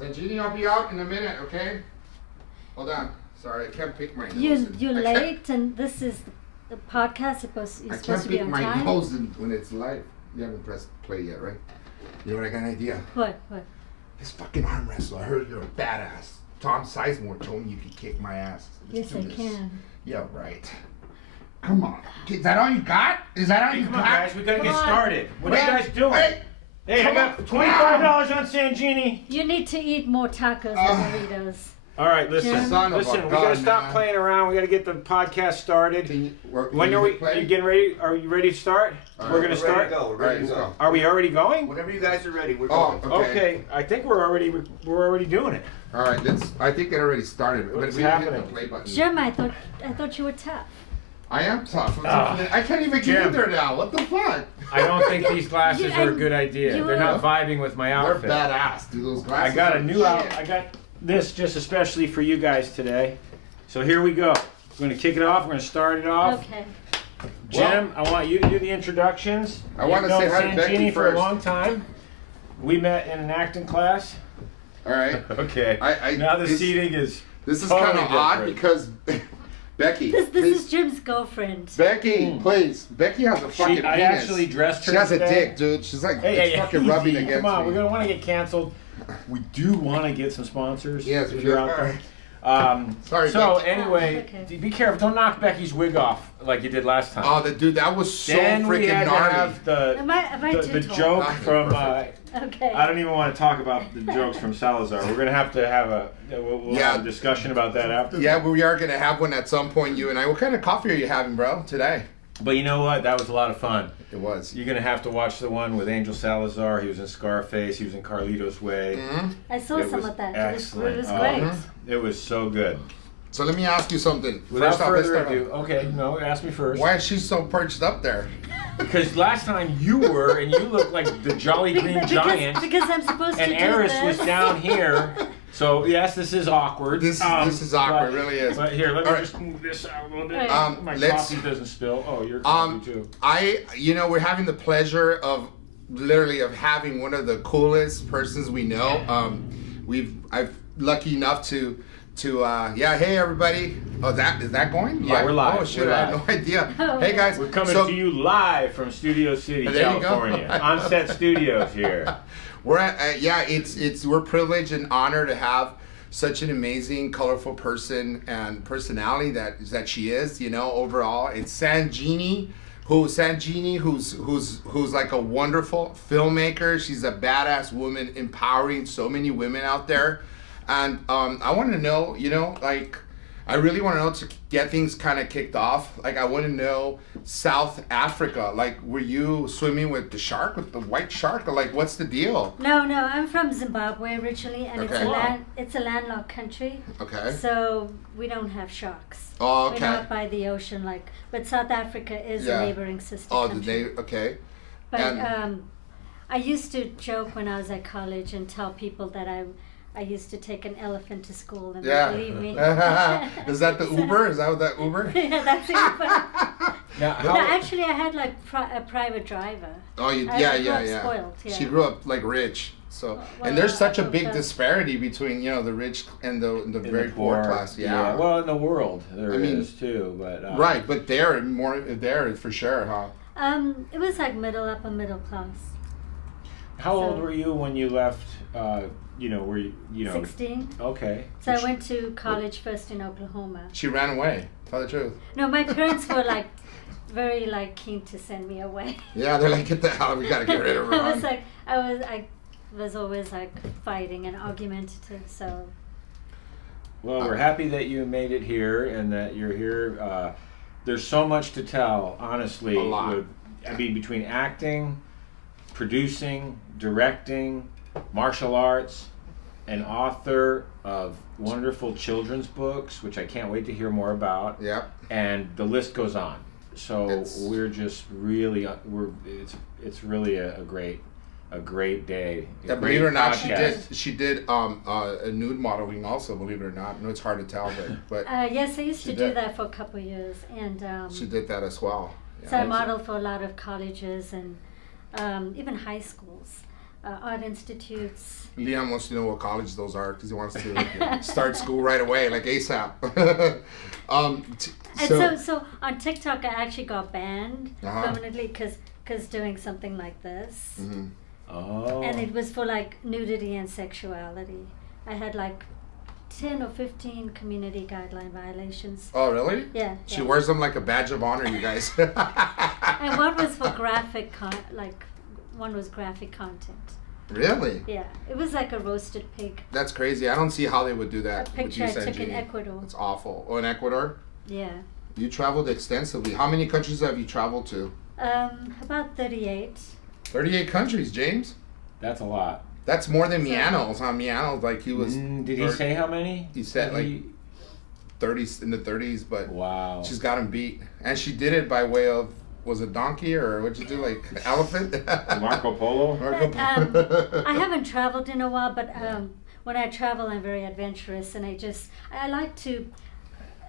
Sanjini, I'll be out in a minute, okay? Hold on. Sorry, I can't pick my nose. You're late, and this is the podcast. You're supposed to be on time. I can't pick my nose when it's live. You haven't pressed play yet, right? You know what? I got an idea. What? This fucking arm wrestler. I heard you're a badass. Tom Sizemore told me you could kick my ass. Yes, I can. Yeah, right. Come on. Is that all you got? Is that all you got? Come on, guys. We gotta get started. What are you guys doing? Hey, I got $25 on Sanjini. You need to eat more tacos and burritos. All right, listen. We gotta stop playing around. We gotta get the podcast started. When are we? Are you getting ready? Are you ready to start? We're gonna start. We're ready to go. Are we already going? Whenever you guys are ready, we're going. Okay. I think we're already doing it. All right, I think it already started. What's happening? Jim, I thought you were tough. I am tough. I can't even get in there now. What the fuck? I don't think these glasses are a good idea. They're not vibing with my outfit. They're badass, dude. Those glasses. I got a new outfit. I got this just especially for you guys today. So here we go. We're going to kick it off. We're going to start it off. Okay. Jim, I want you to do the introductions. I want to say hi to Becky Sanjini for first. a long time. We met in an acting class. All right. Okay. Now the seating is. This is kind of odd because Becky. This is Jim's girlfriend. Becky, please. Becky has a fucking penis. I actually dressed her. She has today. a dick, dude. She's like fucking rubbing against me. Come on, we're gonna want to get canceled. We do want to get some sponsors. Yes, if you're out there. Sorry. So Becky. anyway, be careful. Don't knock Becky's wig off like you did last time. Oh, dude, that was so then we freaking had gnarly. to have the joke from. Okay. I don't even want to talk about the jokes from Salazar. We're gonna have to have we'll have a discussion about that after. Yeah, we are gonna have one at some point. You and I. What kind of coffee are you having, bro, today? But you know what? That was a lot of fun. It was. You're gonna have to watch the one with Angel Salazar. He was in Scarface. He was in Carlito's Way. Mm-hmm. I saw some of that. Excellent. It was great. It was so good. So let me ask you something. Without further ado, okay, no, ask me first. Why is she so perched up there? Because last time you were, and you looked like the Jolly Green Giant. Because I'm supposed to do this. And Eris was down here. So yes, this is awkward. This is awkward, it really is. But here, let me just move this out a little bit. My coffee doesn't spill. Oh, your coffee too. We're having the pleasure of literally having one of the coolest persons we know. I've lucky enough to hey everybody. Oh, is that going? Yeah, we're live. Oh shit, I had no idea. Hey guys, we're coming to you live from Studio City, California. On-set studios here. We're at we're privileged and honored to have such an amazing, colorful person and personality that she is. You know, overall, it's Sanjini, who's like a wonderful filmmaker. She's a badass woman, empowering so many women out there. And I want to know, I really want to know, to get things kind of kicked off. Like, I want to know South Africa. Like, were you swimming with the shark, with the white shark? Or, like, what's the deal? No, I'm from Zimbabwe originally, and it's a landlocked country. Okay. So we don't have sharks. Oh, okay. We're not by the ocean, but South Africa is a neighboring sister country. Okay. But I used to joke when I was at college and tell people that I used to take an elephant to school, and they believe me. Is that the Uber? Is that what that Uber? Yeah, that's Uber. No, actually, I had a private driver. Oh, I grew up spoiled. Yeah. She grew up like rich. So, and there's such a big disparity between the rich and the very poor class. Yeah. Well, in the world there is too, but right, but there for sure, huh? It was like upper middle class. How old were you when you left? Were you 16. Okay. So I went to college first in Oklahoma. She ran away. Tell the truth. No, my parents were very keen to send me away. Yeah, they're like, get the hell, we gotta get rid of her. I was always fighting and argumentative. So. Well, we're happy that you made it here and that you're here. There's so much to tell, honestly. A lot. Between acting, producing, directing, martial arts, an author of wonderful children's books, which I can't wait to hear more about. Yep. And the list goes on. So we're just really it's really a great day. Yeah, believe it or not, she did a nude modeling also. Believe it or not, I know it's hard to tell, but yes, I used to do that for a couple of years, and she did that as well. Yeah. So I modeled for a lot of colleges and even high schools. art institutes. Leon wants to know what college those are because he wants to start school right away, like ASAP. So on TikTok, I actually got banned permanently because doing something like this. Mm-hmm. Oh. And it was for like nudity and sexuality. I had like 10 or 15 community guideline violations. Oh, really? Yeah. She wears them like a badge of honor, you guys. And one was for graphic one was graphic content. Really? Yeah. It was like a roasted pig. That's crazy. I don't see how they would do that. A picture I took in Ecuador. It's awful. Oh, in Ecuador? Yeah. You traveled extensively. How many countries have you traveled to? About 38. 38 countries, James. That's a lot. That's more than Miano's. Miano's like he was. Did he say how many? He said like 30s in the 30s, but wow, she's got him beat, and she did it by way of was it donkey or what'd you do like elephant? Marco Polo. I haven't traveled in a while, but when I travel, I'm very adventurous, and I like to.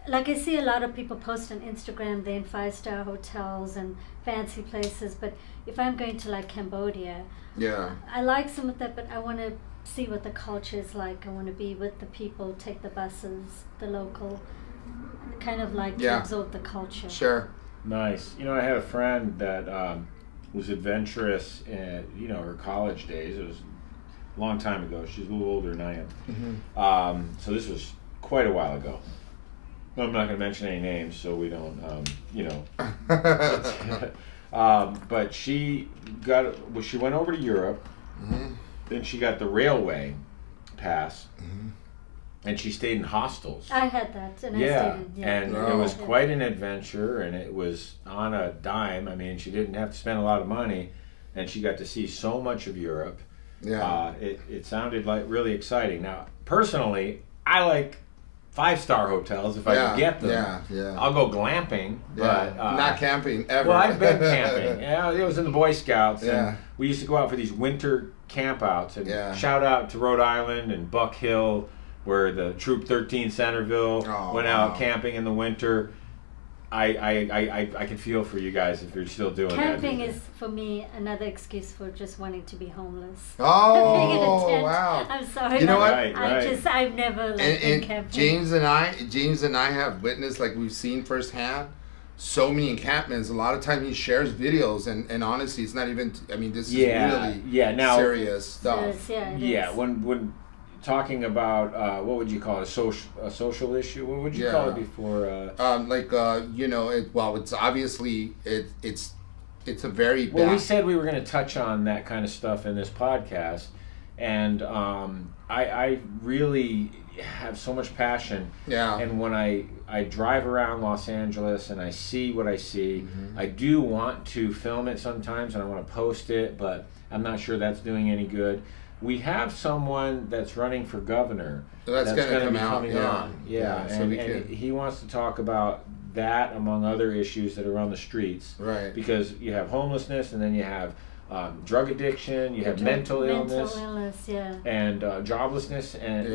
Like I see a lot of people post on Instagram, they're in 5-star hotels and fancy places, but if I'm going to like Cambodia, yeah, I like some of that, but I want to see what the culture is like. I want to be with the people, take the buses, the local, kind of like to absorb the culture. Sure. Nice. You know, I had a friend that was adventurous in, her college days. It was a long time ago. She's a little older than I am. Mm-hmm. So this was quite a while ago. I'm not going to mention any names, so we don't, but she went over to Europe, then she got the railway pass, and she stayed in hostels. I had that, and I stayed in. Yeah. And it was quite an adventure, and it was on a dime. I mean, she didn't have to spend a lot of money, and she got to see so much of Europe. Yeah. It sounded like really exciting. Now, personally, I like 5-star hotels if I can get them. Yeah. I'll go glamping, but not camping ever. Well, I've been camping. Yeah, it was in the Boy Scouts, and we used to go out for these winter campouts. And shout out to Rhode Island and Buck Hill, where the Troop 13 Centerville went out camping in the winter. I can feel for you guys if you're still doing that. Camping is for me another excuse for just wanting to be homeless. Oh, Being in a tent. wow! I'm sorry. You know what? I've never lived in camping. James and I have witnessed, like we've seen firsthand, so many encampments. A lot of time he shares videos, and honestly, it's not even. I mean, this is really serious stuff. When talking about what would you call it, a social issue? What would you call it before? It's obviously it's a very well. We said we were going to touch on that kind of stuff in this podcast, and I really have so much passion. Yeah. And when I drive around Los Angeles and I see what I see, I do want to film it sometimes, and I want to post it, but I'm not sure that's doing any good. We have someone that's running for governor. So that's going to be coming on. And he wants to talk about that among other issues that are on the streets. Right. Because you have homelessness, and then you have drug addiction, you have mental illness, and joblessness, and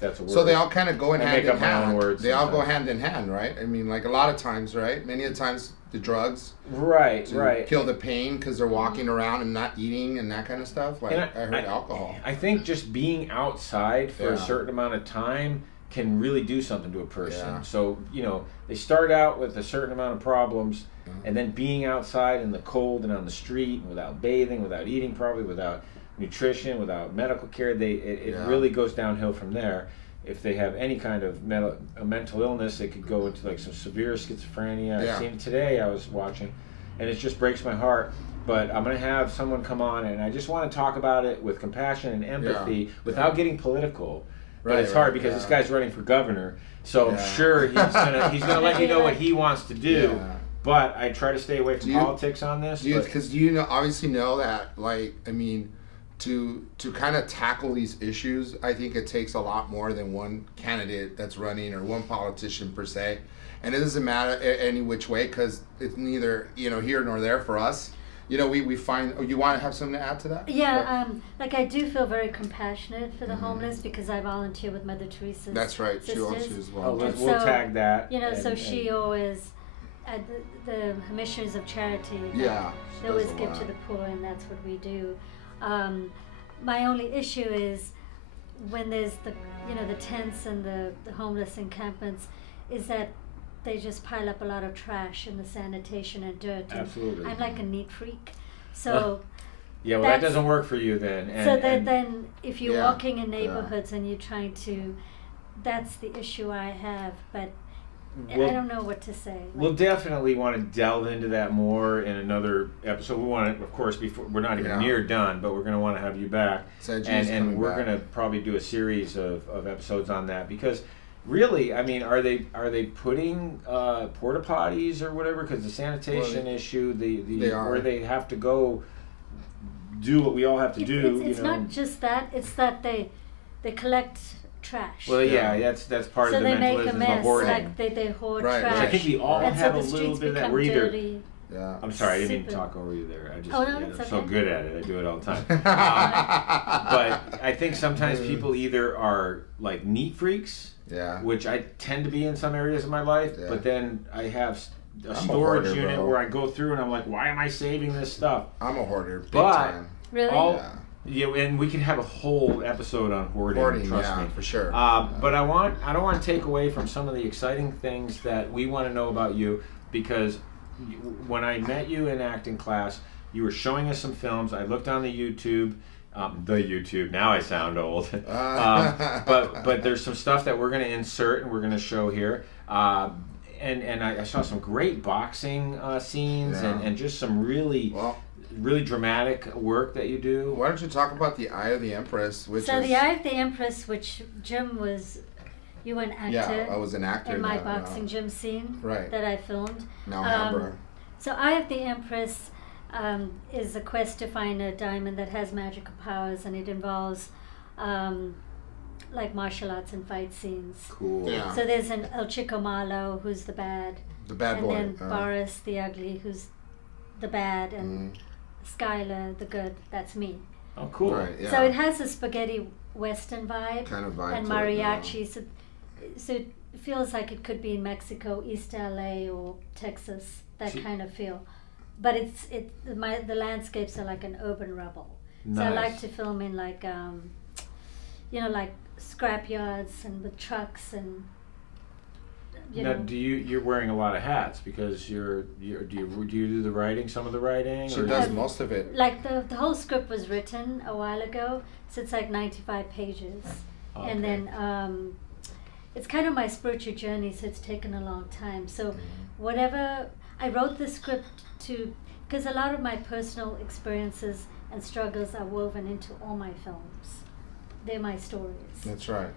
that's a word. So they all kind of go hand in hand. They all go sometimes. hand in hand, right? I mean, like a lot of times, right? Many of the times the drugs, right, kill the pain because they're walking around and not eating and that kind of stuff. Like I heard alcohol. I think just being outside for a certain amount of time can really do something to a person. Yeah. So they start out with a certain amount of problems. And then being outside in the cold and on the street, without bathing, without eating properly, without nutrition, without medical care, it really goes downhill from there. If they have any kind of mental illness, it could go into like some severe schizophrenia. I've seen today, I was watching, and it just breaks my heart. But I'm going to have someone come on, and I just want to talk about it with compassion and empathy without getting political. But it's hard because this guy's running for governor, so I'm sure he's gonna let you know what he wants to do. Yeah. But I try to stay away from politics on this. Because obviously know that, like, I mean, to kind of tackle these issues, I think it takes a lot more than one candidate that's running or one politician per se. And it doesn't matter any which way because it's neither, here nor there for us. We find. Oh, you want to have something to add to that? Yeah, like I do feel very compassionate for the homeless because I volunteer with Mother Teresa's That's right. sisters. She wants to as well. Oh, we'll tag that. She always, at the missions of charity, they always give to the poor, and that's what we do. my only issue is when there's the the tents and the homeless encampments, is that they just pile up a lot of trash and the sanitation and dirt. And Absolutely. I'm like a neat freak, so. Yeah, well, that doesn't work for you then. Then if you're Yeah, walking in neighborhoods and you're trying to, that's the issue I have. But I don't know what to say. We'll definitely want to delve into that more in another episode. We want to, of course, before we're not even near done, but we're going to want to have you back, and we're going to probably do a series of episodes on that, because really, I mean, are they putting porta potties or whatever? Because the sanitation issue, where they have to go do what we all have to do. It's not just that; it's that they collect trash. Well, that's part of the mentalism. So they make a mess, hoarding. like they hoard trash. Which I think we all and have so a the little streets bit of that. become We're either. dirty. Yeah. I'm sorry, I didn't even talk over you there. I just, it's I'm so okay. good at it. I do it all the time. But I think sometimes people either are like neat freaks, which I tend to be in some areas of my life, but then I have a storage unit where I go through and I'm like, why am I saving this stuff? I'm a hoarder, big But time. Really? Yeah, and we can have a whole episode on hoarding. Trust me, for sure. But I don't want to take away from some of the exciting things that we want to know about you, because when I met you in acting class, you were showing us some films. I looked on the YouTube. Now I sound old. But there's some stuff that we're going to insert and we're going to show here. And I saw some great boxing scenes and just some really dramatic work that you do. Why don't you talk about The Eye of the Empress? The Eye of the Empress, which Jim was, you were an actor. Yeah, I was an actor in my boxing gym scene that I filmed. So Eye of the Empress is a quest to find a diamond that has magical powers, and it involves like martial arts and fight scenes. Cool. Yeah. So there's an El Chico Malo, who's the bad boy, and then Boris the ugly, who's the bad, and Skylar the good. That's me. Oh, cool. Right, yeah. So it has a spaghetti western vibe, kind of vibe, and mariachi. So it feels like it could be in Mexico, East LA, or Texas. That kind of feel. But the landscapes are like an urban rubble. Nice. So I like to film in like like scrap yards and with trucks and now, you're wearing a lot of hats because do you do the writing, some of the writing? She does most of it. Like the whole script was written a while ago, so it's like 95 pages. Okay. And then it's kind of my spiritual journey, so it's taken a long time. So whatever, I wrote the script because a lot of my personal experiences and struggles are woven into all my films. They're my stories. That's right.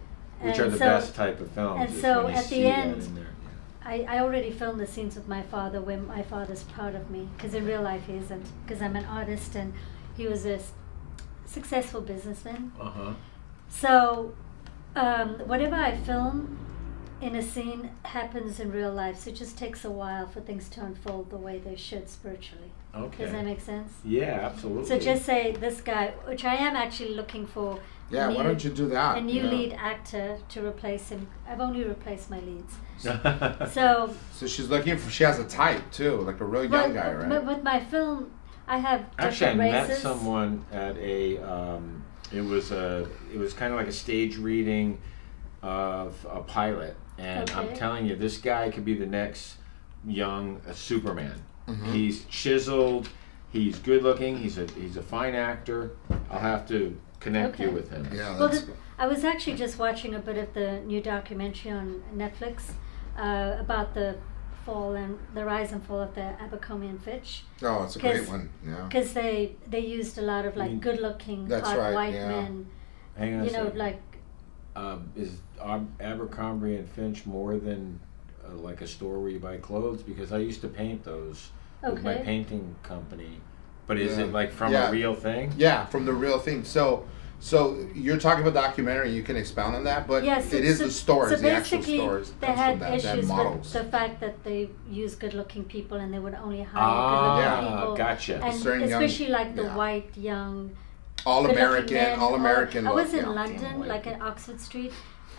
Which are the best type of films. And so at the end, I already filmed the scenes with my father where my father's proud of me, because in real life he isn't, because I'm an artist and he was a successful businessman. So whatever I film in a scene happens in real life, so it just takes a while for things to unfold the way they should spiritually. Okay. Does that make sense? Yeah, absolutely. So just say this guy, which I am actually looking for. Yeah, why don't you do that? A new lead actor to replace him. I've only replaced my leads. So she's looking for. She has a type too, like a real young guy, right? But with my film, I have actually different I races. met someone at a. It was kind of like a stage reading of a pilot, and I'm telling you, this guy could be the next young Superman. He's chiseled. He's good looking. He's a fine actor. I'll have to connect you with him. Yeah. Well, I was actually just watching a bit of the new documentary on Netflix about the fall and the rise and fall of the Abercrombie and Fitch. Oh, it's a great one. Yeah. Because they used a lot of like good-looking hot white men. Hang on a second. Like. Is Abercrombie and Fitch more than like a store where you buy clothes? Because I used to paint those with my painting company. But is it like from a real thing? Yeah, from the real thing. So you're talking about documentary. You can expound on that, but it is the stores, the actual stores. They had issues with the fact that they use good-looking people, and they would only hire good-looking people. Gotcha. And especially like the white young. All American. I was in London, like at Oxford Street,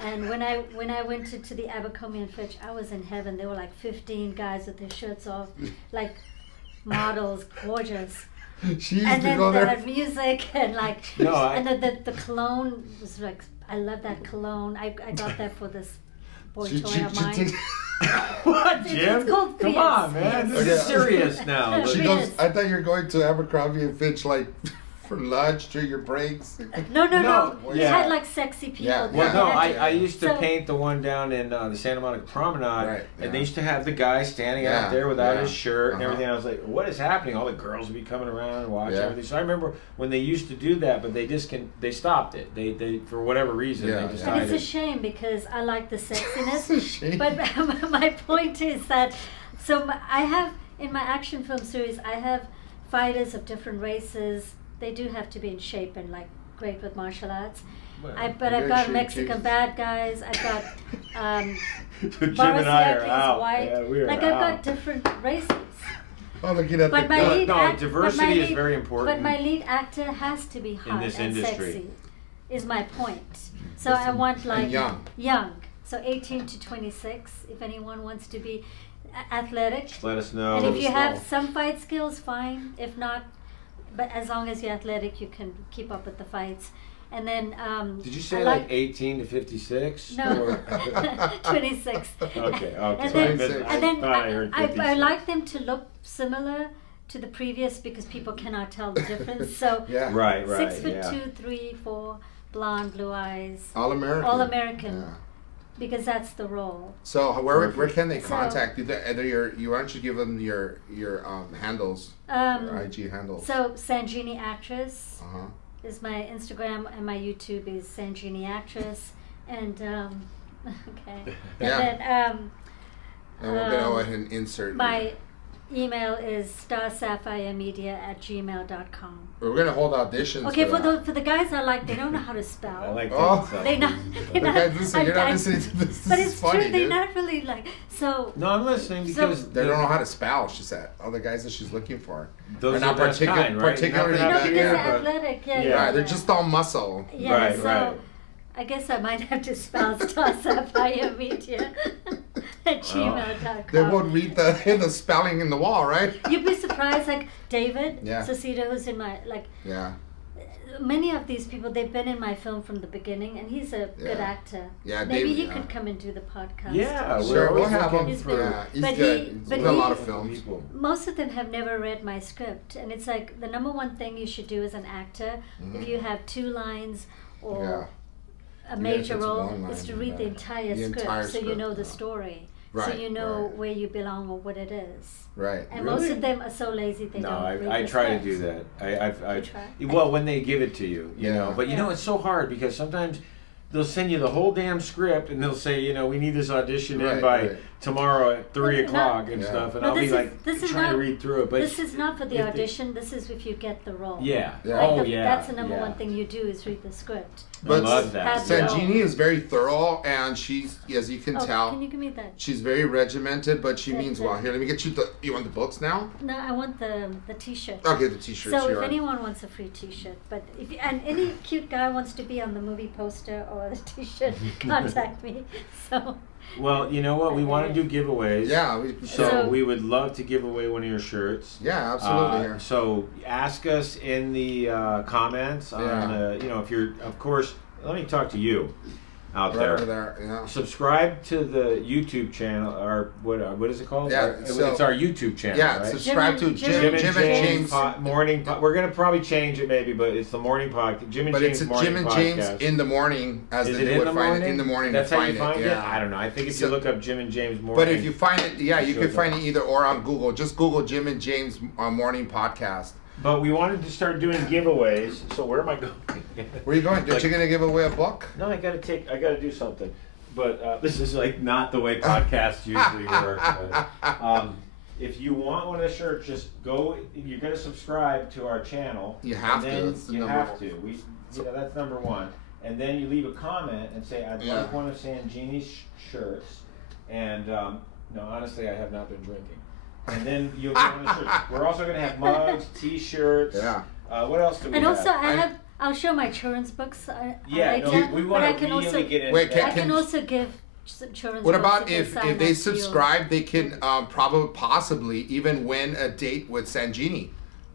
and when I went to the Abercrombie and Fitch, I was in heaven. There were like 15 guys with their shirts off, like models, gorgeous. She used and to then go there. the music and like, No, and the cologne was like, I love that cologne. I got that for this boy toy of mine. What, It's Jim? called Come Prius. on, man. This Okay. is serious now. She Prius. goes, I thought you were going to Abercrombie and Fitch like for lunch during your breaks. No. No, We yeah. had like sexy people. Yeah, there. Well, no, They had to- I used to so- paint the one down in the Santa Monica Promenade, Right, and yeah. they used to have the guy standing Yeah, out there without yeah. his shirt and Uh-huh. everything. I was like, what is happening? All the girls would be coming around and watching Yeah. everything. So I remember when they used to do that, but they stopped it. They for whatever reason, Yeah, they yeah. And decided. it's a shame because I like the sexiness. It's a shame. But my point is that, I have, in my action film series, I have fighters of different races. They do have to be in shape and like great with martial arts. Well, But I've Good got shape, Mexican Chief. bad guys. I've got Jim Boris and I are Yaki's out. white. Yeah, we are Like out. I've got different races. Oh, looking at But the my gun. lead No, act- but diversity my is lead- very important. But my lead actor has to be hot this and industry. sexy, is my point. So I want like young. young. So 18 to 26. If anyone wants to be athletic, Let us know. and if you Let us have know. some fight skills, fine. If not, but as long as you're athletic, you can keep up with the fights. And then Did you I say like 18 to 56? No, Or- 26. Okay. And So I then, missed- and then thought I heard I 56. like them to look similar to the previous because people cannot tell the difference. So Yeah. Right. 6 foot Yeah. 2, 3, 4, blonde, blue eyes, All American. all American, Yeah. because that's the role. So where can they So- contact you? Either why don't you give them your handles, your IG handles? So Sanjini Actress Uh-huh. is my Instagram, and my YouTube is Sanjini Actress, and okay, Yeah. and then And we're gonna go ahead and insert. my email is starsaphiremedia@gmail.com. We're gonna hold auditions. Okay, for that. for the guys I like, they don't know how to spell. I like Oh. that. They not. They Okay, not. listen, you're not listening to this. But This it's is funny, true. They're dude. not really like so. No, I'm listening So- because They don't know how to spell. She said all the guys that she's looking for. those They're not are the best kind, right? particularly Nothing No, up bad. because here, they're but- athletic. Yeah, Yeah. yeah. Right, they're just all muscle. Yeah, Right, so right. I guess I might have to spell Star Sapphire Media at gmail.com. They won't read the spelling in the wall, right? You'd be surprised, like David Yeah. Cicito, who's in my Yeah. many of these people. They've been in my film from the beginning, and he's a good Yeah. actor. Yeah, Maybe David, he yeah. could come and do the podcast. Yeah, we're Sure, we'll always have looking him. He's for been- Yeah, he's but good. he- He's but in a he- lot of films. people. Most of them have never read my script, and it's like the number one thing you should do as an actor, if you have 2 lines or Yeah. a Even major if it's role, one is to line, read the yeah. entire The script, entire so you script, know the yeah. story, so Right, you know right. where you belong or what it is. Right. And Really? most of them are so lazy they No, don't read I the try to script. do that. I You try? well, when they give it to you, you Yeah. know. But you Yeah. know, it's so hard because sometimes they'll send you the whole damn script and they'll say, you know, we need this audition in Right, by right. tomorrow at 3 But not- o'clock and Yeah. stuff, and But I'll be this is- like this is trying to not- read through it. But This is not for the if they- audition, this is if you get the role. Yeah. Yeah. Like Oh the- yeah. That's the number yeah. one thing you do is read the script. But I love that. That's yeah. all. Sanjini is very thorough, and she's, as you can Oh, tell, can you give me that? she's very regimented, but she That's means it. well. Here, let me get you the. You want the books now? No, I want the T-shirt. Okay, the T-shirts. So if here. anyone wants a free T-shirt, but if and any cute guy wants to be on the movie poster or the T-shirt, contact me. So Well, you know what? We want to do giveaways. Yeah, So So- we would love to give away one of your shirts. yeah, absolutely. here. So ask us in the comments on Yeah. you know, if you're, of course, let me talk to you out Right there. over there. Yeah. Subscribe to the YouTube channel, or what is it called? Yeah, so- it's our YouTube channel. Yeah, right? subscribe to Jim Jim and and James. Morning. We're gonna probably change it maybe, but it's the morning podcast. Jim and But James it's a morning Jim and podcast. James in the morning, as Is they it do in it. the Find morning? it in the morning. That's to how find you find it. it. Yeah. I don't know. I think if So- you look up Jim and James morning. But if you find it, yeah, you Shows can find up. it either or on Google. Just Google Jim and James Morning Podcast. But we wanted to start doing giveaways. So where am I going? Where are you going? Aren't Like- you going to give away a book? No, I gotta do something. But this is like not the way podcasts usually work. But, if you want one of the shirts, just go. You're gonna subscribe to our channel. You have and to. then That's the you number have one. to. You know, that's number one. And then you leave a comment and say, "I'd Yeah. like one of Sanjini's shirts." And no, honestly, I have not been drinking. And then you'll get one of the shirts. We're also gonna have mugs, T-shirts. Yeah. What else do we and have? also I'll show my children's books. Yeah, later, no, we but want I to can really also get into Wait, that. I can also give children's What books about if if sign they up to you. subscribe, they can probably possibly even win a date with Sanjini.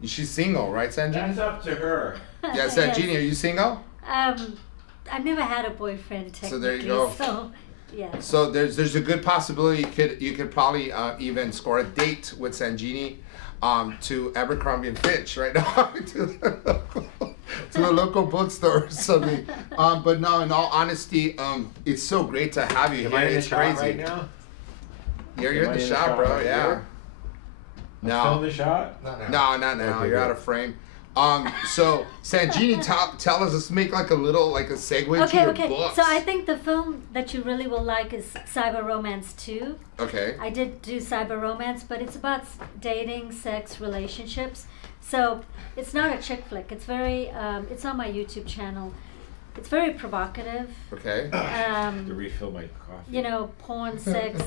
She's single, right, Sanjini? That's up to her. Yeah, Sanjini, Yes. are you single? I've never had a boyfriend technically. So there you go. So, yeah. So there's a good possibility you could probably even score a date with Sanjini to Abercrombie and Fitch right now to the local bookstore or something. But no, in all honesty, it's so great to have you Am here. I in the It's shot crazy. right now? You're Am in I the shot, bro. right Yeah. here? No. Still in the shot? No, not now. Okay, You're out good. of frame. So Sanjini, tell us. Let's make like a segue to your books. So I think the film that you really will like is Cyber Romance 2. Okay. I did do Cyber Romance, but it's about dating, sex, relationships. So it's not a chick flick. It's very. It's on my YouTube channel. It's very provocative. Okay. To refill my coffee. You know, porn, sex,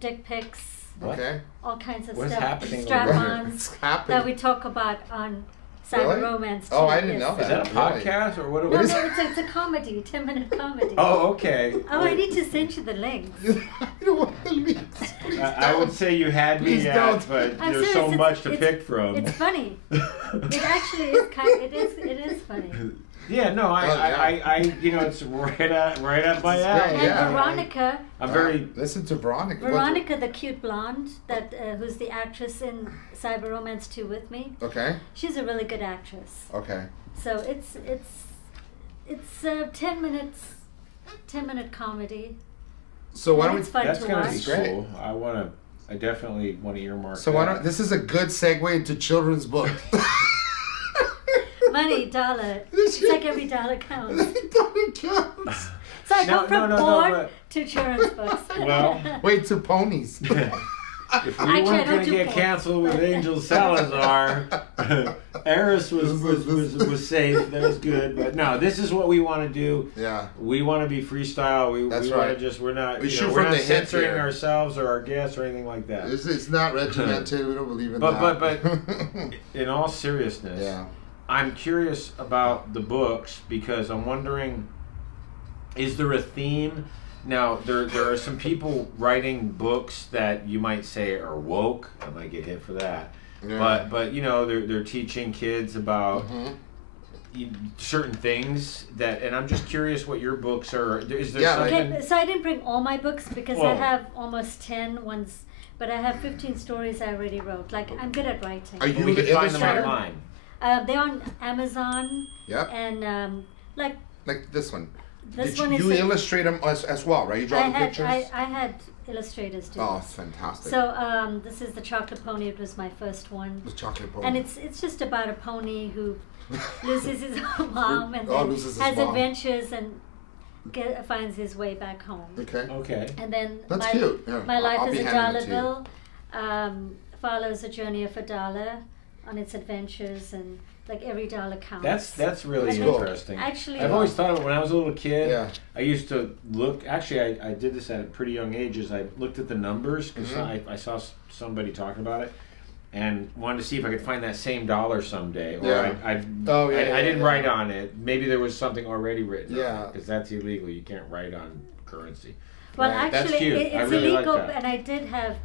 dick pics, What? Okay. all kinds of What's stuff. happening over Strap-ons What's happening? that we talk about on Cyber Really? Romance 2. Oh, I didn't yes. know Is that a Really? podcast or what? No, What is no, it's a comedy, 10-minute comedy. Oh, okay. Oh, I need to send you the link. You don't want to leave. Please I would don't. say you had me Please at, don't. but I'm there's serious, so it's- much to it's- pick from. It's funny. It actually is kind. It is funny. Yeah, no, I you know, it's right up my It's great, alley. And yeah. Veronica, I'm very. Listen to Veronica. Veronica, the cute blonde that who's the actress in Cyber Romance 2 with me. Okay. She's a really good actress. Okay. So it's 10-minute comedy. So why And don't it's we? fun That's to gonna watch. be Great. cool. I definitely want to earmark. So why that. don't? This is a good segue into children's book. Money, dollar. It's like every dollar counts. Counts. So I No, go from no, porn but- to children's books. Well, Wait, to ponies. If we Actually, I weren't don't going to do get porn. canceled with Angel Salazar, Eris was safe. That was good. But no, this is what we want to do. Yeah. We want to be freestyle. That's we right. want to just, we're not, We you shoot know, we're from not the hip censoring here. ourselves or our guests or anything like that. It's not regimented. We don't believe in But that. in all seriousness, Yeah. I'm curious about the books because I'm wondering, is there a theme? Now, there are some people writing books that you might say are woke. I might get hit for that. Yeah. But you know, they're teaching kids about Mhm. certain things that, and I'm just curious what your books are. Is there Yeah, like- something? Okay, so I didn't bring all my books because I Whoa. have almost 10 ones, but I have 15 stories I already wrote. Like, I'm good at writing. Are you we the can find them illustrator? online. They're on Amazon Yep. and like Like this one. this Did one you is. illustrate them as well, right? You draw the pictures. I had illustrators do Oh, this. fantastic. So this is the chocolate pony. It was my first one, the chocolate bowl. and it's just about a pony who loses his mom and Oh, then loses his has mom. adventures and finds his way back home. Okay. Okay. And then That's my, cute. Yeah, my life I'll as be a handing dollar it to you. bill follows a journey of a dollar on its adventures, and like every dollar counts. That's really That's cool. interesting. Actually, I've always thought of it when I was a little kid. Yeah. I used to look. Actually, I did this at a pretty young age. Is I looked at the numbers because Mhm. I saw somebody talking about it, and wanted to see if I could find that same dollar someday. Or Yeah. I Oh, yeah, I yeah, didn't yeah. write on it. Maybe there was something already written. Yeah. Because that's illegal. You can't write on currency. well, Right. That's actually, cute. it's I really like illegal, that. and I did have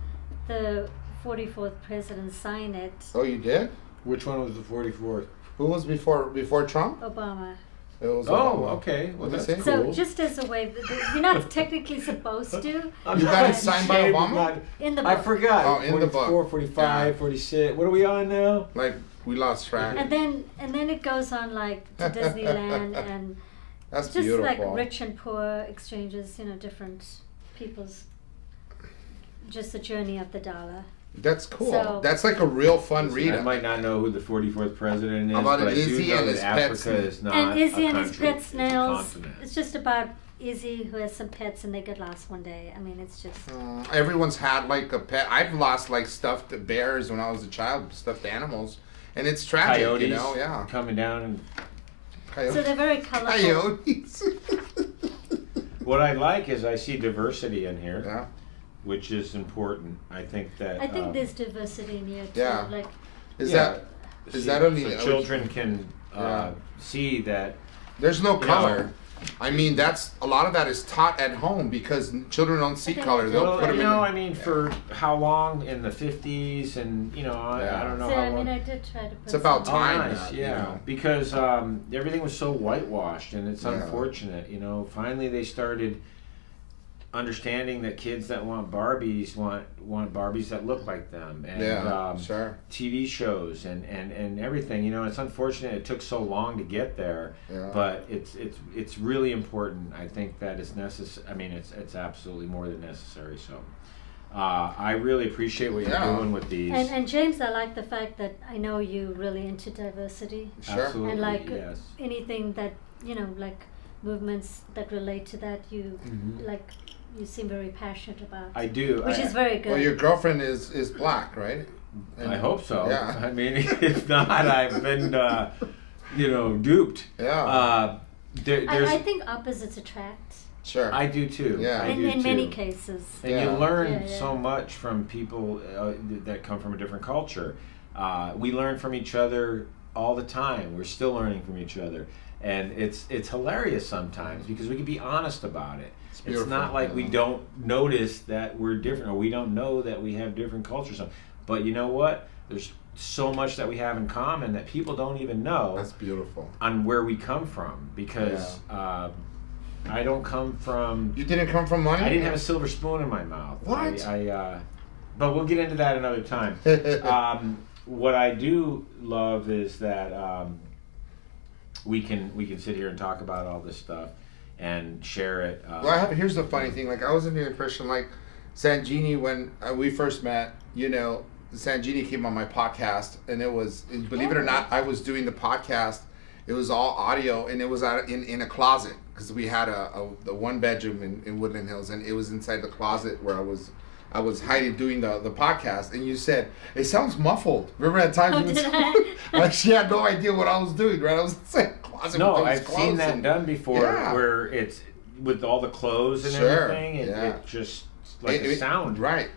the 44th president sign it, Oh, you did? Which one was the 44th? Who was before Trump? Obama. It was Oh, Obama. okay. Well, What that's did he cool. say? So just as a way, you're not technically supposed to. You got it signed by ashamed Obama? of my- In the I book. forgot. Oh, in the book. 44, 45, Yeah. 46. What are we on now? Like we lost track. And then it goes on like to Disneyland and That's just beautiful. like rich and poor exchanges, different people's, just the journey of the dollar. That's cool. So- That's like a real fun read. I might not know who the 44th president is, How about but I do Izzy know and that his pets Africa is not And Izzy a and his country, pet it's a snails. continent. It's just about Izzy who has some pets and they get lost one day. I mean, it's just. Everyone's had like a pet. I've lost like stuffed bears when I was a child, stuffed animals, and it's tragic. Coyotes Yeah. coming down. And Coyotes. So they're very colorful. Coyotes. what I like is I see diversity in here, Yeah. which is important. I think that. I think there's diversity in here too. Yeah. Like, Is yeah, that see, only so children can Yeah. see that There's no you know, color. I mean, that's a lot of that is taught at home because children don't see color. They'll Well, put them you in. know, I mean, for how long in the 50s, and you know, I don't know So, how I long. mean, I did try to put It's about some- time. Nice, that, yeah, you know. because everything was so whitewashed, and it's unfortunate. You know, finally they started understanding that kids that want Barbies want Barbies that look like them, and sure. TV shows and everything. You know, it's unfortunate it took so long to get there, but it's really important. I think that it's necessary. I mean, it's absolutely more than necessary. So. I really appreciate what you're doing with these. And James, I like the fact that I know you really into diversity. Sure. Absolutely, And like yes. anything that, you know, like movements that relate to that, you like, you seem very passionate about. I do. Which is very good. Well, your girlfriend is black, right? I hope so. Yeah. I mean, if not, I've been, you know, duped. Yeah. There's, I think opposites attract. Sure. I do too. Yeah. I do In too. many cases. And you learn Yeah. so much from people that come from a different culture. We learn from each other all the time. We're still learning from each other, and it's hilarious sometimes because we can be honest about it. It's not like we don't notice that we're different, or we don't know that we have different cultures. But you know what? There's so much that we have in common that people don't even know. That's beautiful. On where we come from, because I don't come from. You didn't come from money? I didn't have a silver spoon in my mouth. What? But we'll get into that another time. What I do love is that we can sit here and talk about all this stuff and share it. Well, here's the funny thing. Like, I was under the impression, like, Sanjini, when we first met, you know, Sanjini came on my podcast, and it was, believe it or not, I was doing the podcast. It was all audio, and it was out in a closet because we had the one bedroom in Woodland Hills, and it was inside the closet where I was hiding doing the podcast. And you said it sounds muffled. Remember at times you would like she had no idea what I was doing, right? I was inside the closet. No, with those I've clothes seen that done before, where it's with all the clothes and everything. It just like a sound, right?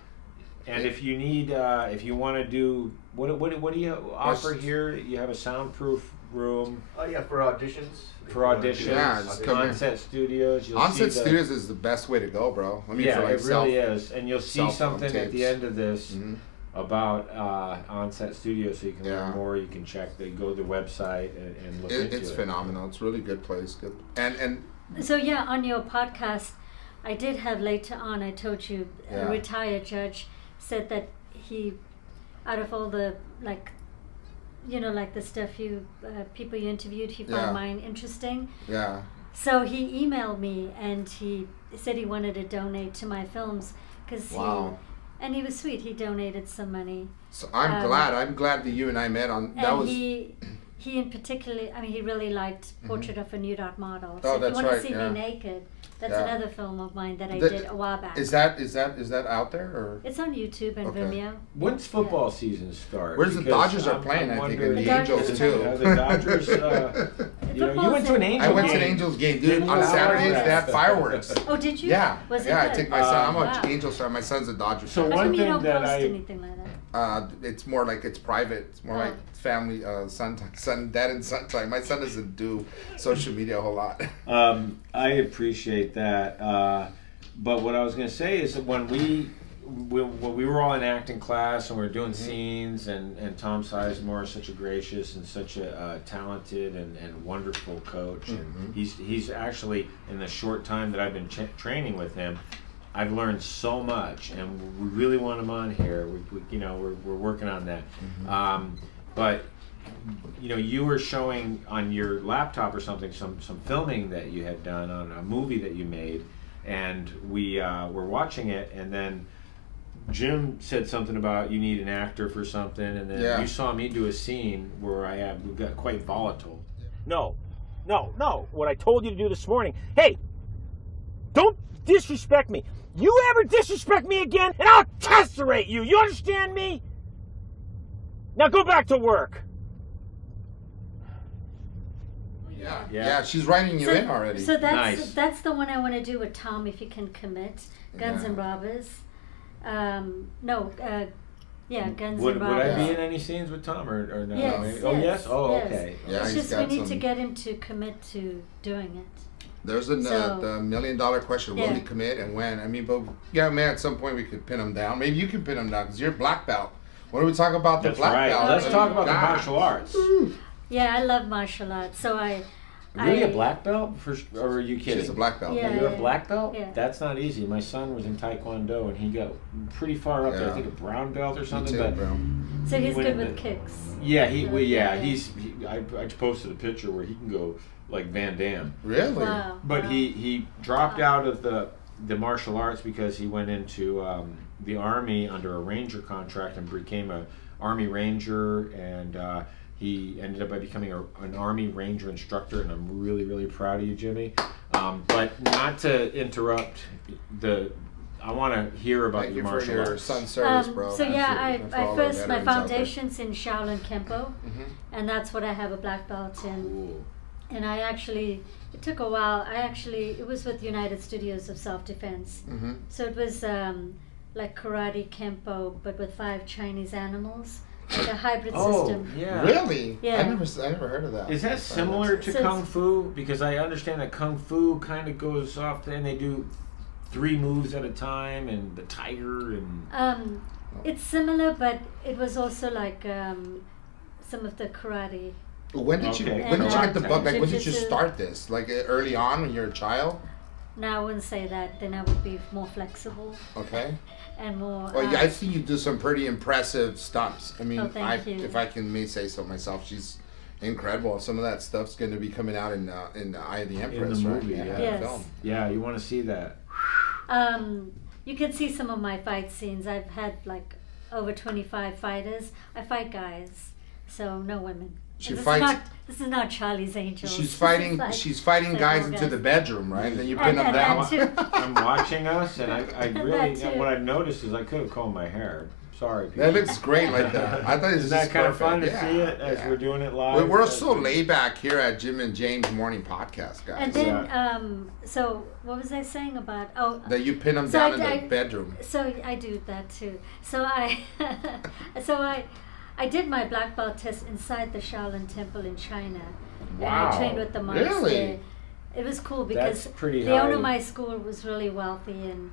And if you need, if you want to do, what do you offer here? You have a soundproof room. Oh yeah, for auditions. For auditions, just come on-set studios. On-set studios is the best way to go, bro. I mean, yeah, for like it really is. And you'll see something tapes at the end of this about on-set studios, so you can learn more. You can check. Go to the website and look into it. It's phenomenal. It's a really good place. Good. And so yeah, on your podcast, I did have later on. I told you a retired judge said that he, out of all the like, you know, like the stuff you people you interviewed, he found mine interesting. Yeah. So he emailed me and he said he wanted to donate to my films because he was sweet. He donated some money. So I'm glad that you and I met on that. And was he in particular, I mean, he really liked Portrait of a Nude Art Model. Oh, So that's if you want right, to see me naked, that's another film of mine that I did a while back. Is that out there or? It's on YouTube and Vimeo. When's football season start? Where's the Dodgers are playing? I think, and the Angels too. The Dodgers. You went to an Angels game. I went to an Angels game, dude. On Saturdays they had fireworks. Oh, did you? Yeah. Was it I good? take my son. I'm an Angels fan. My son's a Dodgers So fan. How one come you thing don't that post I anything like that? It's more like it's private. It's more like family, son, dad and son time. My son doesn't do social media a whole lot. I appreciate that. But what I was going to say is that when we were all in acting class and we were doing scenes, and Tom Sizemore is such a gracious and such a talented and wonderful coach, and he's actually, in the short time that I've been training with him, I've learned so much, and we really want him on here. We're working on that. But you know, you were showing on your laptop or something some filming that you had done on a movie that you made, and we were watching it, and then Jim said something about you need an actor for something, and then you saw me do a scene where we got quite volatile. No. What I told you to do this morning. Hey, don't disrespect me. You ever disrespect me again, and I'll castrate you. You understand me? Now go back to work. Yeah, she's writing you in already. So that's the one I want to do with Tom, if he can commit. Guns and Robbers. Guns and Robbers. Would I be in any scenes with Tom or no? Yes. Oh, yes? Oh, yes. okay. Yeah, It's he's just got we need some- to get him to commit to doing it. There's So- the $1 million question. Will Yeah. he commit and when? I mean, but yeah, man, at some point we could pin him down. Maybe you can pin him down because you're black belt. What do we talk about the That's black right. belt? Let's talk about the God. martial arts. Yeah, I love martial arts. So Really, a black belt? Or are you kidding? She's a black belt. Yeah. You're a black belt? Yeah. That's not easy. My son was in Taekwondo and he got pretty far up there. I Yeah. think a brown belt or Me something. too, But bro. So he's When good the- with kicks. yeah, Yeah. I posted a picture where he can go like Van Damme. Really? Wow. But wow. he dropped out of the martial arts because he went into the army under a ranger contract and became a army ranger, and he ended up by becoming an army ranger instructor, and I'm really, really proud of you, Jimmy. But not to interrupt I want to hear about Thank your you for martial your arts. son's service, bro. So yeah, Absolutely. And for all I the first my veterans out there. foundation's in Shaolin Kempo, and that's what I have a black belt in. Cool. And it took a while. It was with United Studios of Self-Defense. Mhm. So it was like karate kempo, but with 5 Chinese animals, like a hybrid system. Yeah. Really? Yeah. I never heard of that. Is that similar to So it's- Kung Fu? Because I understand that Kung Fu kind of goes off and they do 3 moves at a time, and the tiger and... It's similar, but it was also like some of the karate. When did you Okay. when did you And, get the bug? Like when did you jiu-jitsu. start this? Like early on when you're a child? Now I wouldn't say that. Then I would be more flexible Okay. and more. Well, yeah, I see you do some pretty impressive stunts. I mean, Oh, thank you. if I may say so myself, she's incredible. Some of that stuff's going to be coming out in the Eye of the Empress, the right? movie, Yeah, yeah. the Yes. film. Yeah, you want to see that. You can see some of my fight scenes. I've had like over 25 fighters. I fight guys, so no women. She this fights- This is not Charlie's Angels. She's This is fighting. like She's fighting several guys into the bedroom, right? And then you pin And- them and down. that too. I'm watching us, and I really, That too. what I've noticed is I could have combed my hair. Sorry, people. That looks great like that. I thought it was Isn't that just kind of perfect. fun to Yeah, see it as yeah. we're doing it live? We're so laid back here at Jim and James Morning Podcast, guys. And then, so what was I saying about? Oh, that you pin them So down I- in the I- bedroom. so I do that too. So I did my black belt test inside the Shaolin Temple in China, and Wow. I trained with the monks Really? there. It was cool because That's pretty the high. owner of my school was really wealthy and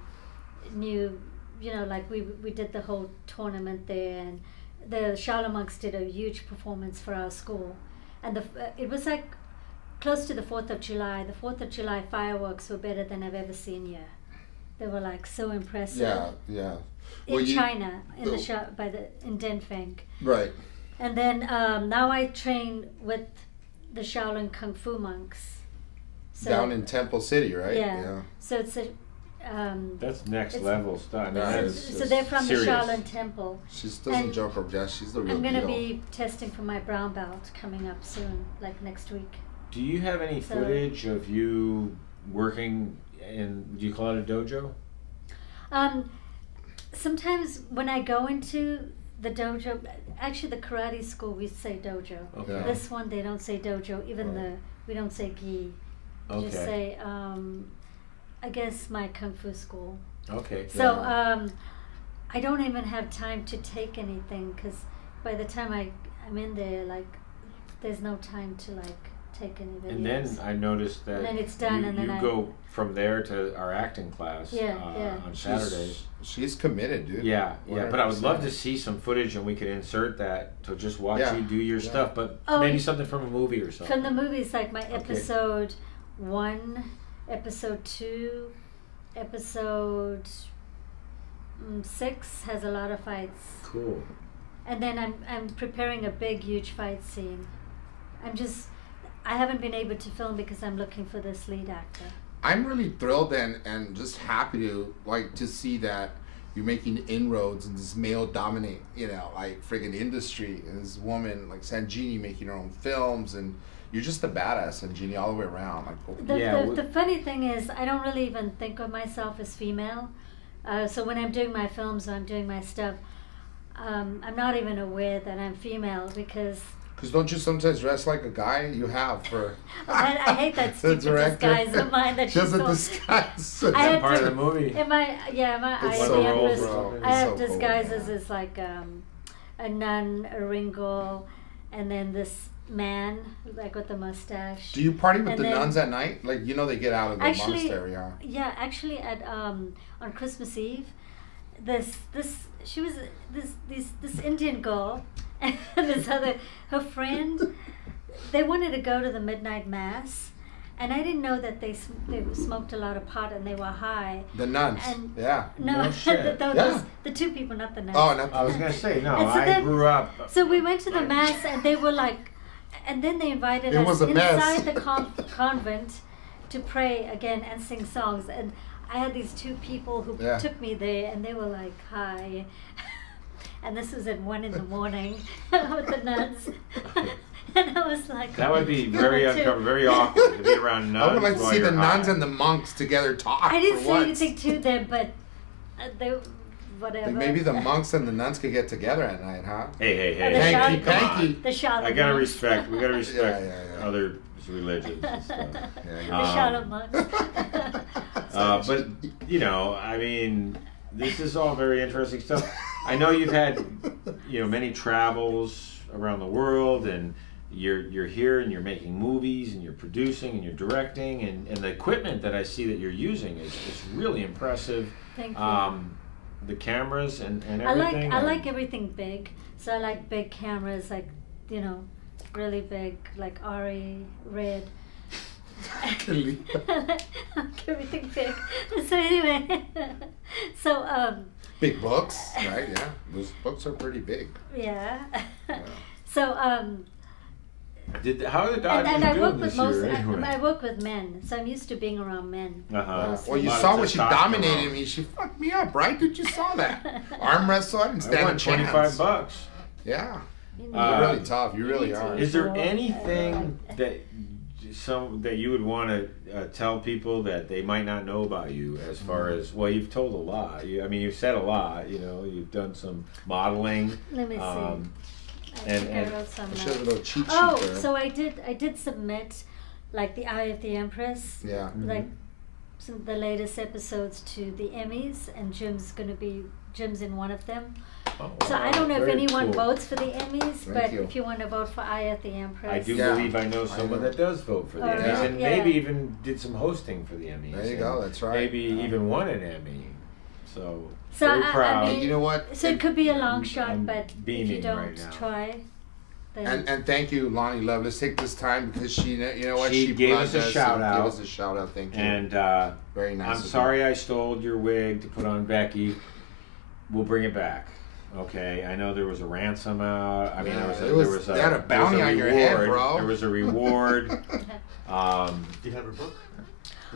knew, like we did the whole tournament there, and the Shaolin monks did a huge performance for our school, and it was like close to the 4th of July. The 4th of July fireworks were better than I've ever seen here. They were like so impressive. Yeah. In Well, China, in Denfeng. Right. And then now I train with the Shaolin Kung Fu monks. So, Down in Temple City, right? Yeah. So it's a. That's next It's- level stuff. I mean, Yeah, that's So they're from serious. the Shaolin Temple. She doesn't And joke around. Yeah, she's the real I'm gonna deal. be testing for my brown belt coming up soon, like next week. Do you have any So- footage of you working in, do you call it a dojo? Sometimes when I go into the dojo, actually the karate school we say dojo. Okay. Yeah. This one they don't say dojo. Even Right. we don't say gi. We just Okay. say I guess my kung fu school. Okay. So I don't even have time to take anything because by the time I'm in there, like there's no time to like take any videos. And then I noticed that And then it's done, you, and then you I- go from there to our acting class Yeah, yeah. on Saturdays. She's committed, dude. Yeah, but I would love 100%. to see some footage and we could insert that to just watch Yeah, you do your yeah. stuff, but Oh, maybe something from a movie or something. from the movies, like my episode 1, episode 2, episode 6 has a lot of fights. Cool. And then I'm preparing a big, huge fight scene. I haven't been able to film because I'm looking for this lead actor. I'm really thrilled and just happy to see that you're making inroads in this male dominate, like friggin' industry, and this woman like Sanjini making her own films, and you're just a badass, Sanjini, all the way around. Like, The funny thing is, I don't really even think of myself as female. So when I'm doing my films or I'm doing my stuff, I'm not even aware that I'm female because don't you sometimes dress like a guy? You have for. I hate that the stupid director. disguise of mine that She has she's a so. disguise. I had Part to- of the movie. In my It's I so the cool, Empress, bro. I It's have so cool, disguises yeah. as like a nun, a ringo, and then this man, like with the mustache. Do you party with And the then- nuns at night? Like, you know, they get out of the Actually, monastery, huh? Yeah, actually, at on Christmas Eve, this Indian girl and this other her friend, they wanted to go to the midnight mass, and I didn't know that they smoked a lot of pot and they were high. The nuns. And Yeah. no, No shit. the two people, not the nuns. Oh, not I was gonna say no. And so I then- grew up. So we went to the mass, and they were like, and then they invited It us was a mess. inside the convent to pray again and sing songs. And I had these two people who Yeah. took me there, and they were like, "Hi," and this was at 1 a.m. with the nuns, and I was like, That would be very "Two." uncomfortable, very awkward to be around nuns. I would like to while see you're the nuns high. and the monks together talk. I didn't for say once. anything to them, but they whatever. Like maybe the monks and the nuns could get together at night, huh? Hey, Oh, the hey, Charlotte- Hanky, come on. panky. the Charlotte I gotta monks. respect. We gotta respect Yeah. other religions and stuff. The Um, Charlotte monks. But you know, I mean, this is all very interesting stuff. I know you've had, many travels around the world, and you're here and you're making movies and you're producing and you're directing, and the equipment that I see that you're using is really impressive. Thank you. The cameras and I everything. like everything big. So I like big cameras, like, really big, like Ari, red. I like everything big. So anyway, Big books, right? Yeah, those books are pretty big. yeah. So How are the Dodgers and I doing work with this most. year anyway? I work with men, so I'm used to being around men. Uh-huh. Well, you A lot saw of when she testosterone. dominated me. She fucked me up, right? Dude, you saw that. Arm wrestle, I didn't I stand won a chance. $25. Yeah, You Uh, you're really tough. You really need to- are. Is there anything that you would want to tell people that they might not know about you, as far as, well, you've told a lot. You've said a lot. You've done some modeling. Let me see. I and- think and- I wrote some. I should have a little cheat sheet Oh, there. so I did submit, like, the Eye of the Empress, Yeah. like the latest episodes to the Emmys, and Jim's in one of them. Oh, So I don't know if very anyone cool. votes for the Emmys, Thank but you. if you want to vote for Eye of the Empress, I do Yeah. believe I know someone know. that does vote for the Oh, Emmys, really? and Yeah. maybe even did some hosting for the Emmys. There you and go. That's right. Maybe even won an Emmy. So, So very I proud. mean- You know what? So it could be a long shot, I'm but if you beaming don't right now. try, then And thank you, Lonnie Love. Let's take this time because you know what, She gave plugged us a shout so out. Give us a shout out. Thank you. And Very nice. I'm of you. sorry I stole your wig to put on Becky. We'll bring it back. Okay, I know there was a ransom out. I mean, Yeah, there was they had a bounty on your head, reward. bro. There was a reward. Do you have her book?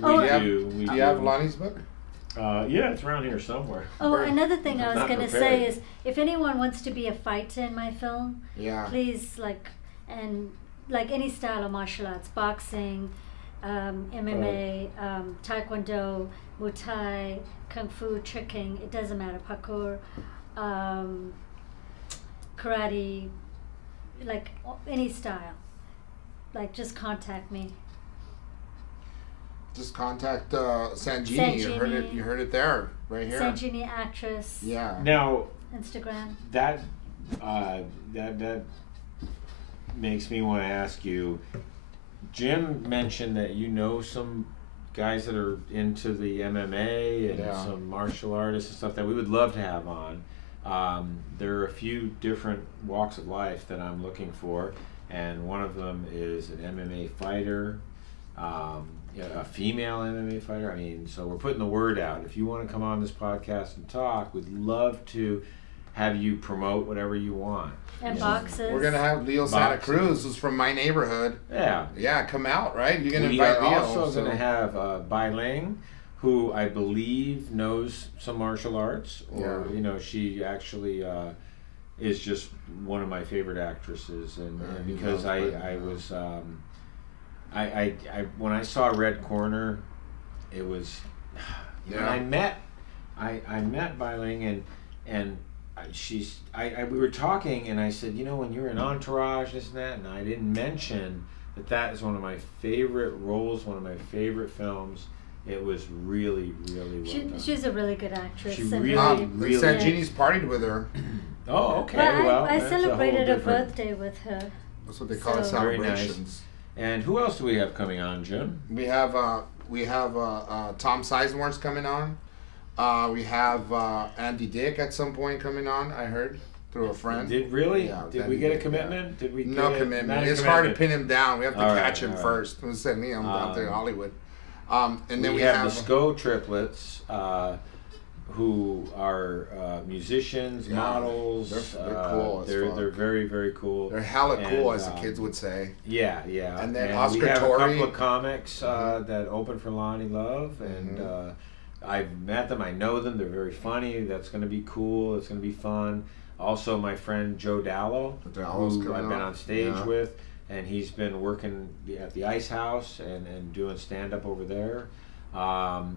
Oh, We yeah. do. Do you have Lonnie's book? Yeah, it's around here somewhere. Oh, Very- another thing I was Not gonna prepared. say is, if anyone wants to be a fighter in my film, Yeah. please, like any style of martial arts, boxing, MMA, Taekwondo, Muay Thai, Kung Fu, tricking, it doesn't matter, parkour, karate, like any style. Like, just contact me. Just contact Sanjini. Sanjini. You heard it there, right here. Sanjini Actress, Yeah. Now, Instagram. that makes me want to ask you. Jim mentioned that you know some guys that are into the MMA and Yeah. some martial artists and stuff that we would love to have on. There are a few different walks of life that I'm looking for, and one of them is an MMA fighter, a female MMA fighter. I mean, so we're putting the word out. If you want to come on this podcast and talk, we'd love to have you promote whatever you want. And Yeah. boxes. We're gonna have Leo Santa Boxing. Cruz, who's from my neighborhood. Yeah. Yeah, come out, right? You're gonna We invite are Leo. also so- going to have Bai Ling, who I believe knows some martial arts, or Yeah. she actually is just one of my favorite actresses, and you because love Bai Ling, I yeah. was I when I saw Red Corner, it was when Yeah. I met Bai Ling, and we were talking, and I said, when you're in Entourage, this and that, and I didn't mention that is one of my favorite roles, one of my favorite films. It was really, really well done. She's a really good actress. She and really- really, Sanjini's partied with her. Oh, okay. But Well, I that's a whole celebrated a different- birthday with her. That's what they call it, So- Very nice. celebrations. And who else do we have coming on, Jim? We have Tom Sizemore's coming on. We have Andy Dick at some point coming on. I heard through a friend. Did really? Yeah, Did Andy we get a Dick, commitment? Did we? No get commitment. not a It's hard to commitment. pin him down. We have to All right, catch him all right. first. We'll send me out there to Hollywood. And then we we have have the SCO triplets, who are musicians, Yeah, models. they're cool as They're fuck. very, very cool. they're hella cool, And, as the kids would say. Yeah, yeah. And then we Oscar have a Torrey. couple of comics that open for Lonnie Love, and I've met them. I know them. They're very funny. That's going to be cool. It's going to be fun. Also, my friend Joe Dallo, Dallo's who coming I've been on. on stage Yeah. with, and he's been working at the Ice House and doing stand-up over there.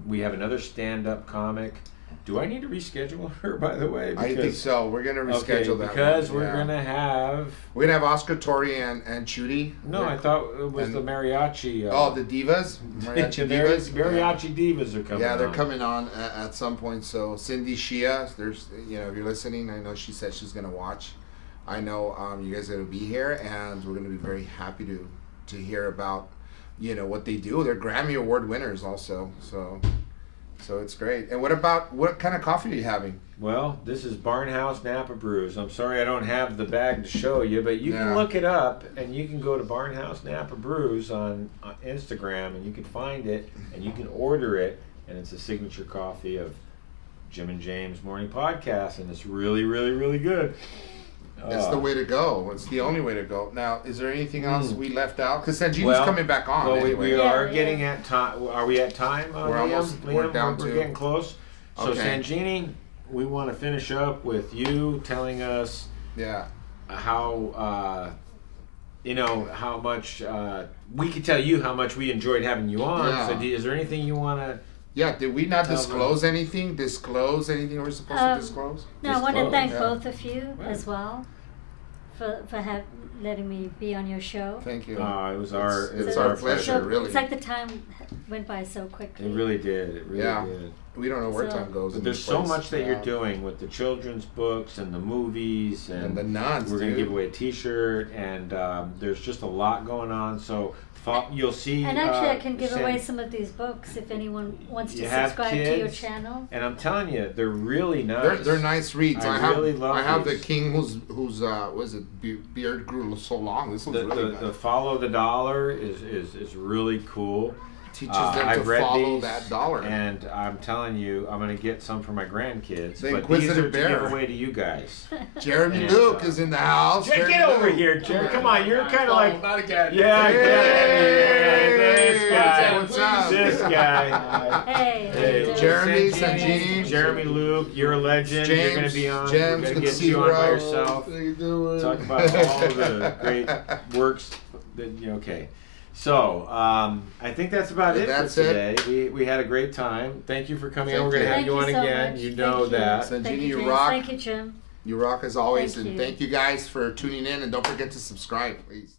We have another stand-up comic. Do I need to reschedule her, by the way? I think so. We're gonna reschedule that because one. we're gonna have. We're gonna have Oscar Torrey and Chudy. No, I thought it was And- the mariachi. Oh, the divas, mariachi divas. Mariachi divas are coming. Yeah, they're on. coming on at some point. So Cindy Shia, there's, if you're listening, I know she said she's gonna watch. I know you guys are gonna be here, and we're gonna be very happy to hear about, what they do. They're Grammy Award winners also. So it's great. And what kind of coffee are you having? Well, this is Barnhouse Napa Brews. I'm sorry I don't have the bag to show you, but you Yeah. can look it up, and you can go to Barnhouse Napa Brews on Instagram, and you can find it, and you can order it, and it's a signature coffee of Jim and James Morning Podcast, and it's really, really, really good. It's the way to go. It's the only way to go. Now, is there anything else we left out? Because Sanjini's coming back on. Well, anyway. we are Yeah. getting at time. Are we at time? We're Liam? almost- Liam, we're down we're to- getting close. So Okay. Sanjini, we want to finish up with you telling us Yeah. how how much we could tell you how much we enjoyed having you on. Yeah. So is there anything you want to? Yeah, did we not Tell disclose anything? Disclose anything we're supposed to disclose? No, I want to Disclose, thank yeah. both of you Right. as well for letting me be on your show. Thank you. It was our It's So our pleasure, really. It's like the time went by so quickly. It really did. It really Yeah. did. We don't know where So- time goes. But in there's this so place. much that you're Yeah. doing with the children's books and the movies And the nuns, we're going to dude. give away a T-shirt, and there's just a lot going on. So you'll see. And actually, I can give San- away some of these books if anyone wants to You have subscribe to your kids? channel. And I'm telling you, they're really nice. They're nice reads. I have really love I have these. the king whose was it beard grew so long. This one's The, really the good. Follow the Dollar is really cool. Teaches them I've to read follow these, that dollar. and I'm telling you, I'm going to get some for my grandkids. The but these Inquisitive are to Bear. give away to you guys. Jeremy And, Luke is in the house. Jack, Jeremy get over Luke. here, Jerry. Come on, you're kind of like. Not again. Yeah, Hey, this guy. what's up? This guy. Hey, Hey, Jeremy, Sanjini, Sanjini. Jeremy Luke, you're a legend. you're going to be on. We're James, going to good get to see you on by bro. yourself. How you doing? Talk about all the great works. Okay. So, I think that's about it That's for it. today. We had a great time. Thank you for coming. Thank We're going to you. have Thank you you on so again. much. You Thank know you. that. Sanjini, Thank you, you James. rock. Thank you, Jim. You rock as always, Thank and you. thank you guys for tuning in. And don't forget to subscribe, please.